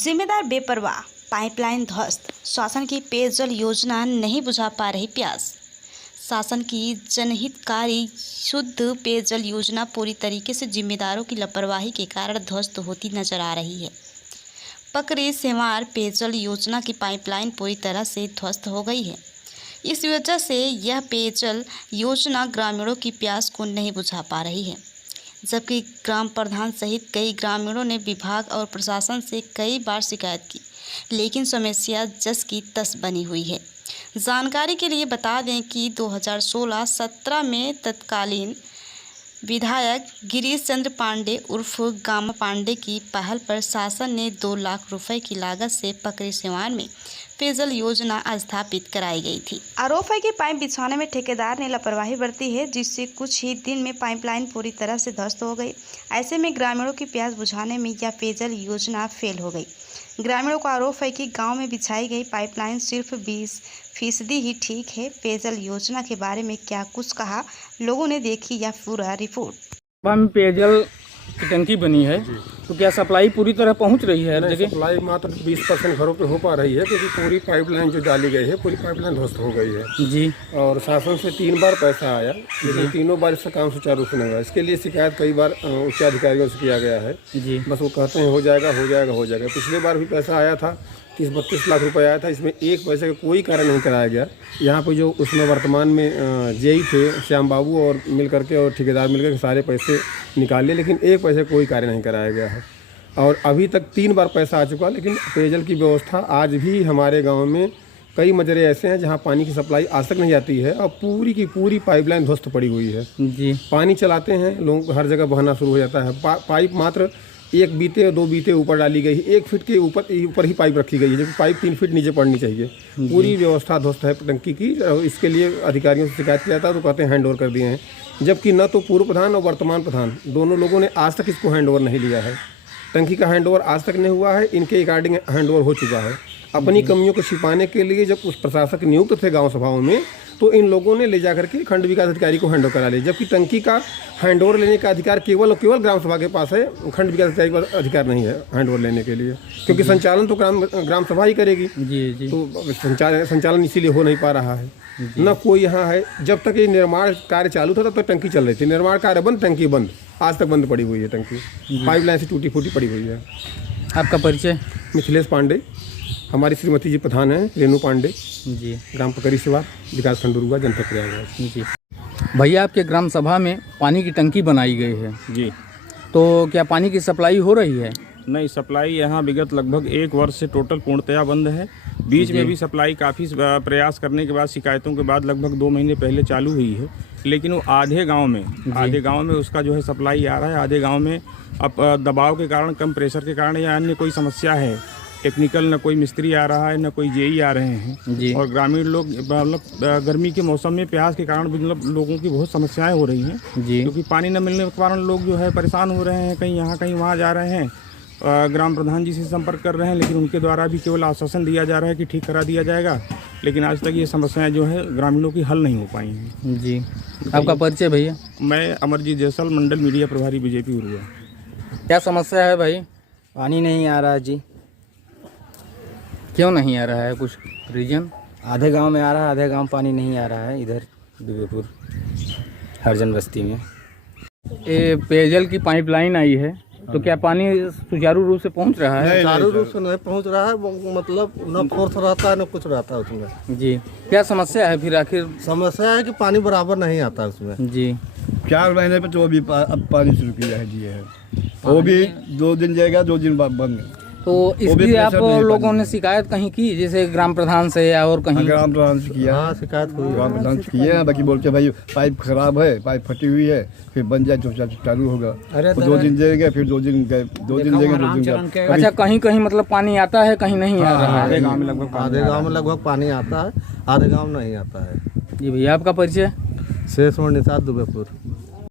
जिम्मेदार बेपरवाह, पाइपलाइन ध्वस्त, शासन की पेयजल योजना नहीं बुझा पा रही प्यास। शासन की जनहितकारी शुद्ध पेयजल योजना पूरी तरीके से जिम्मेदारों की लापरवाही के कारण ध्वस्त होती नजर आ रही है। पकरी सेवार पेयजल योजना की पाइपलाइन पूरी तरह से ध्वस्त हो गई है। इस वजह से यह पेयजल योजना ग्रामीणों की प्यास को नहीं बुझा पा रही है, जबकि ग्राम प्रधान सहित कई ग्रामीणों ने विभाग और प्रशासन से कई बार शिकायत की, लेकिन समस्या जस की तस बनी हुई है। जानकारी के लिए बता दें कि 2016-17 में तत्कालीन विधायक गिरीश चंद्र पांडे उर्फ गामा पांडे की पहल पर शासन ने 2 लाख रुपए की लागत से पकरी सेवार में पेयजल योजना स्थापित कराई गई थी। आरोप है कि पाइप बिछाने में ठेकेदार ने लापरवाही बरती है, जिससे कुछ ही दिन में पाइपलाइन पूरी तरह से ध्वस्त हो गई। ऐसे में ग्रामीणों की प्यास बुझाने में यह पेयजल योजना फेल हो गई। ग्रामीणों का आरोप है कि गांव में बिछाई गई पाइपलाइन सिर्फ 20% ही ठीक है। पेयजल योजना के बारे में क्या कुछ कहा, लोगों ने देखी यह पूरा रिपोर्ट। में पेयजल की टंकी बनी है, तो क्या सप्लाई पूरी तरह पहुंच रही है? सप्लाई मात्र 20% घरों पे हो पा रही है, क्योंकि पूरी पाइपलाइन जो डाली गई है पूरी पाइपलाइन ध्वस्त हो गई है जी। और शासन से 3 बार पैसा आया, लेकिन तीनों बार इसका काम सुचारू रूप से नहीं हुआ। इसके लिए शिकायत कई बार उच्च अधिकारियों से किया गया है जी। बस वो कहते हैं हो जाएगा हो जाएगा हो जाएगा। पिछले बार भी पैसा आया था, 30-32 लाख रुपए आया था, इसमें एक पैसे का कोई कार्य नहीं कराया गया। यहाँ पे जो उसमें वर्तमान में जेई थे श्याम बाबू और मिल करके और ठेकेदार मिलकर सारे पैसे निकाले, लेकिन एक पैसे कोई कार्य नहीं कराया गया है। और अभी तक 3 बार पैसा आ चुका, लेकिन पेयजल की व्यवस्था आज भी हमारे गाँव में कई मजरे ऐसे हैं जहाँ पानी की सप्लाई आज तक नहीं आती है और पूरी की पूरी पाइपलाइन ध्वस्त पड़ी हुई है जी। पानी चलाते हैं लोग, हर जगह बहना शुरू हो जाता है। पाइप मात्र 1 बीते 2 बीते ऊपर डाली गई है, 1 फीट के ऊपर ही पाइप रखी गई है, जबकि पाइप 3 फीट नीचे पड़नी चाहिए। पूरी व्यवस्था ध्वस्त है टंकी की। इसके लिए अधिकारियों से शिकायत किया था तो कहते हैं हैंड ओवर कर दिए हैं, जबकि न तो पूर्व प्रधान और वर्तमान प्रधान दोनों लोगों ने आज तक इसको हैंड ओवर नहीं लिया है। टंकी का हैंड ओवर आज तक नहीं हुआ है, इनके रिगार्डिंग हैंड ओवर हो चुका है। अपनी कमियों को छिपाने के लिए जब उस प्रशासक नियुक्त थे गाँव सभाओं में, तो इन लोगों ने ले जाकर के खंड विकास अधिकारी को हैंड ओवर करा लिया, जबकि टंकी का हैंड ओवर लेने का अधिकार केवल ग्राम सभा के पास है। खंड विकास अधिकारी का अधिकार नहीं है हैंड ओवर लेने के लिए, क्योंकि संचालन तो ग्राम सभा ही करेगी जी जी। तो संचालन इसीलिए हो नहीं पा रहा है। न कोई यहाँ है। जब तक ये निर्माण कार्य चालू था तब तक टंकी चल रही थी, निर्माण कार्य बंद, टंकी बंद, आज तक बंद पड़ी हुई है टंकी, पाइपलाइन से टूटी फूटी पड़ी हुई है। आपका परिचय? मिथिलेश पांडे, हमारी श्रीमती जी प्रधान है रेणु पांडे जी, ग्राम पकरी सेवा, विकास खंड उरुआ, जनपद प्रयागराज जी। भैया, आपके ग्राम सभा में पानी की टंकी बनाई गई है जी, तो क्या पानी की सप्लाई हो रही है? नहीं, सप्लाई यहाँ विगत लगभग 1 वर्ष से टोटल पूर्णतया बंद है। बीच में भी सप्लाई काफ़ी प्रयास करने के बाद, शिकायतों के बाद लगभग 2 महीने पहले चालू हुई है, लेकिन वो आधे गांव में उसका जो है सप्लाई आ रहा है, आधे गांव में अब दबाव के कारण, कम प्रेशर के कारण या अन्य कोई समस्या है टेक्निकल, न कोई मिस्त्री आ रहा है न कोई जेई आ रहे हैं जी। और ग्रामीण लोग मतलब गर्मी के मौसम में प्यास के कारण मतलब लोगों की बहुत समस्याएं हो रही हैं जी, क्योंकि पानी न मिलने के कारण लोग जो है परेशान हो रहे हैं, कहीं यहाँ कहीं वहाँ जा रहे हैं। ग्राम प्रधान जी से संपर्क कर रहे हैं, लेकिन उनके द्वारा भी केवल आश्वासन दिया जा रहा है कि ठीक करा दिया जाएगा, लेकिन आज तक ये समस्याएं जो है ग्रामीणों की हल नहीं हो पाई हैं जी। आपका परिचय भैया? मैं अमरजीत जैसल, मंडल मीडिया प्रभारी, बीजेपी उरुआ। क्या समस्या है भाई? पानी नहीं आ रहा है जी। क्यों नहीं आ रहा है, कुछ रीजन? आधे गांव में आ रहा है, आधे गांव पानी नहीं आ रहा है, इधर दुबेपुर हरजन बस्ती में। ये पेयजल की पाइपलाइन आई है, तो क्या पानी सुचारू रूप से पहुंच रहा है? सुचारू रूप से नहीं पहुंच रहा है, मतलब न फोर्स रहता है न कुछ रहता है उसमें जी। क्या समस्या है फिर आखिर? समस्या है कि पानी बराबर नहीं आता उसमें जी। 4 महीने पे तो अभी अब पानी शुरू किया है जी है, वो भी 2 दिन जाएगा, 2 दिन बाद बंद। तो इसलिए आप लोगों ने शिकायत कहीं की, जैसे ग्राम प्रधान से या और कहीं? ग्राम प्रधान से किया। हाँ, शिकायत हुई, ग्राम प्रधान से किए हैं, बाकी बोलते भाई पाइप खराब है, पाइप फटी हुई है, फिर बन जाए तो चालू होगा। 2 दिन देंगे, फिर 2 दिन गए, 2 दिन देंगे, 2 दिन गए। अच्छा, कहीं कहीं मतलब पानी आता है, कहीं नहीं आ रहा है? आधे गाँव में लगभग पानी आता है, आधे गाँव नहीं आता है जी। भैया, आपका परिचय? शेष निषाद दुबेपुर।